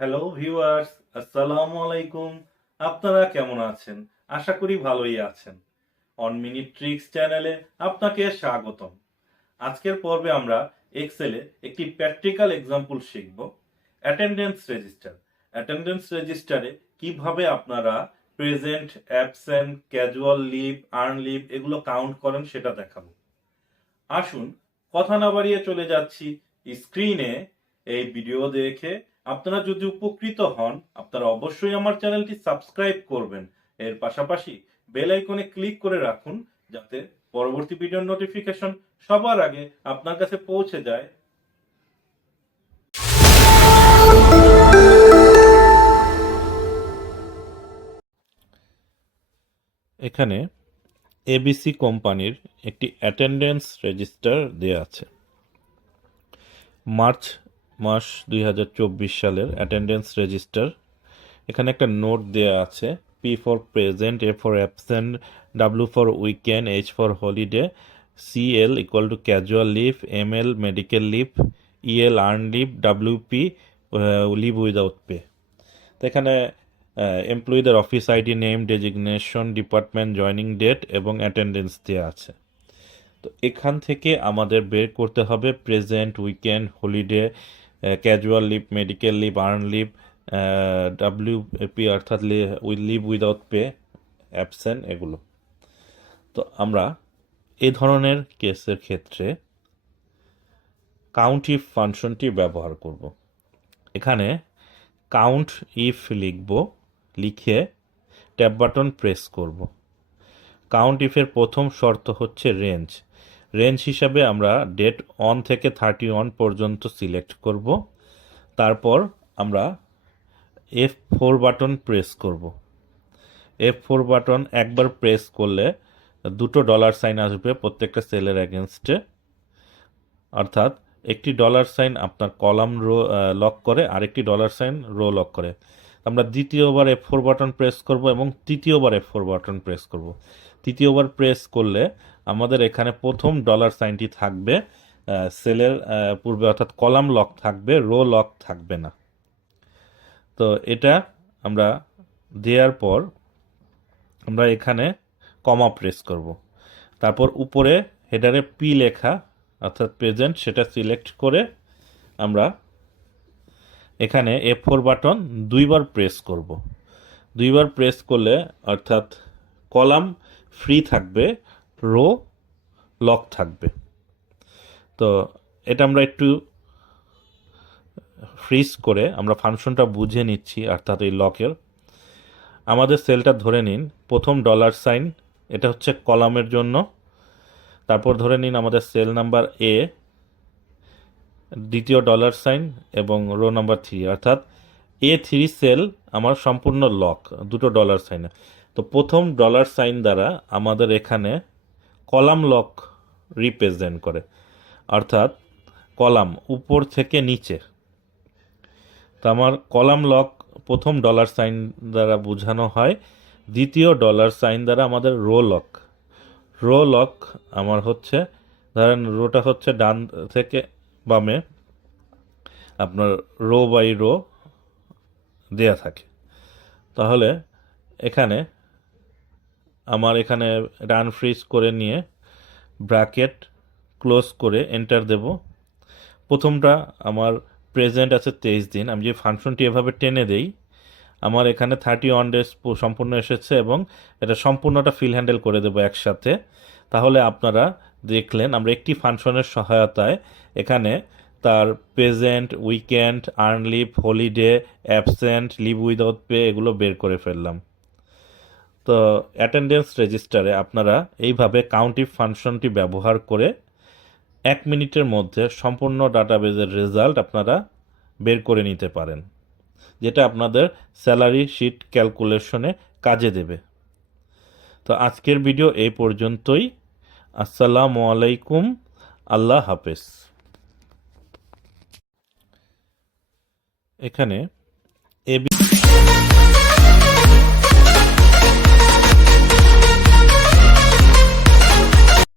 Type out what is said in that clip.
Hello viewers, আসসালামু আলাইকুম। আপনারা কেমন আছেন? আশা করি ভালোই আছেন। অন মিনিট ট্রিক্স চ্যানেলে আপনাকে স্বাগতম। আজকের পর্বে আমরা এক্সেলে একটি প্র্যাকটিক্যাল এক্সাম্পল শিখব। Attendance register. অ্যাটেন্ডেন্স রেজিস্টারে কিভাবে আপনারা present, absent, casual leave, earn leave এগুলো কাউন্ট করেন সেটা দেখাবো। আসুন কথা না বাড়িয়ে চলে যাচ্ছি স্ক্রিনে। এই ভিডিও দেখে আপনারা যদি উপকৃত হন, আপনারা অবশ্যই আমার চ্যানেলটি সাবস্ক্রাইব করবেন। এর পাশাপাশি বেল আইকনে ক্লিক করে রাখুন, যাতে পরবর্তী ভিডিওর নোটিফিকেশন সবার আগে আপনার কাছে পৌঁছে যায়। এখানে এবিসি কোম্পানির একটি অ্যাটেন্ডেন্স রেজিস্টার দেয়া আছে। মার্চ মাস 2024 সালের অ্যাটেন্ডেন্স রেজিস্টার। এখানে একটা নোট দেয়া আছে, P for present, A for absent, W for weekend, H for holiday, CL equal to casual leave, ML medical leave, EL earn leave, WP leave without pay. তো এখানে এমপ্লয়ীদের office ID, name, designation, department, joining date এবং attendance দেওয়া আছে। তো এখান থেকে আমাদের বের করতে হবে present, weekend, holiday, casual leave, medical leave, earn leave, WP অর্থাৎ লিভ উইদাউট পে, অ্যাবসেন্ট এগুলো। তো আমরা এই ধরনের কেসের ক্ষেত্রে কাউন্ট ইফ ফাংশনটি ব্যবহার করব। এখানে কাউন্ট ইফ লিখব, লিখে ট্যাব বাটন প্রেস করব। কাউন্ট ইফের প্রথম শর্ত হচ্ছে রেঞ্জ। রেঞ্জ হিসাবে আমরা ডেট 1 থেকে 31 পর্যন্ত সিলেক্ট করব। তারপর আমরা F4 বাটন প্রেস করব। F4 বাটন একবার প্রেস করলে দুটো ডলার সাইন আসবে প্রত্যেকটা সেলের এগেনস্টে, অর্থাৎ একটি ডলার সাইন আপনার কলাম রো লক করে, আরেকটি ডলার সাইন রো লক করে। আমরা দ্বিতীয়বার F4 বাটন প্রেস করব এবং তৃতীয়বার F4 বাটন প্রেস করব। তৃতীয়বার প্রেস করলে আমাদের এখানে প্রথম ডলার সাইনটি থাকবে সেলের পূর্বে, অর্থাৎ কলাম লক থাকবে, রো লক থাকবে না। তো এটা আমরা দেওয়ার পর আমরা এখানে কমা প্রেস করব। তারপর উপরে হেডারে পি লেখা অর্থাৎ প্রেজেন্ট, সেটা সিলেক্ট করে আমরা এখানে F4 বাটন দুইবার প্রেস করব। দুইবার প্রেস করলে অর্থাৎ কলাম ফ্রি থাকবে, রো লক থাকবে। তো এটা আমরা একটু ফ্রিজ করে আমরা ফাংশনটা বুঝে নিচ্ছি, অর্থাৎ এই লকের। আমাদের সেলটা ধরে নিন, প্রথম ডলার সাইন এটা হচ্ছে কলামের জন্য, তারপর ধরে নিন আমাদের সেল নাম্বার এ, দ্বিতীয় ডলার সাইন এবং রো নাম্বার 3, অর্থাৎ A3 সেল আমার সম্পূর্ণ লক দুটো ডলার সাইনে। তো প্রথম ডলার সাইন দ্বারা আমাদের এখানে কলাম লক রিপ্রেজেন্ট করে, অর্থাৎ কলাম উপর থেকে নিচে। তো আমার কলাম লক প্রথম ডলার সাইন দ্বারা বোঝানো হয়, দ্বিতীয় ডলার সাইন দ্বারা আমাদের রো লক। রো লক আমার হচ্ছে, ধরেন রোটা হচ্ছে ডান থেকে বামে, আপনার রো বাই রো দেয়া থাকে। তাহলে এখানে আমার এখানে রান ফ্রিজ করে নিয়ে ব্র্যাকেট ক্লোজ করে এন্টার দেব। প্রথমটা আমার প্রেজেন্ট আছে 23 দিন, আমি যে ফাংশনটি এভাবে টেনে দেই আমার এখানে 31 ডেজ সম্পূর্ণ এসেছে এবং এটা সম্পূর্ণটা ফিল হ্যান্ডেল করে দেবো একসাথে। তাহলে আপনারা দেখলেন আমরা একটি ফাংশনের সহায়তায় এখানে তার present, weekend, earn leave, holiday, absent, leave without pay এগুলো বের করে ফেললাম। তো অ্যাটেন্ডেন্স রেজিস্টারে আপনারা এইভাবে কাউন্ট ইফ ফাংশনটি ব্যবহার করে 1 মিনিটের মধ্যে সম্পূর্ণ ডাটাবেজের রেজাল্ট আপনারা বের করে নিতে পারেন, যেটা আপনাদের স্যালারি শিট ক্যালকুলেশনে কাজে দেবে। তো আজকের ভিডিও এই পর্যন্তই। আসসালামু আলাইকুম, আল্লাহ হাফেজ। এখানে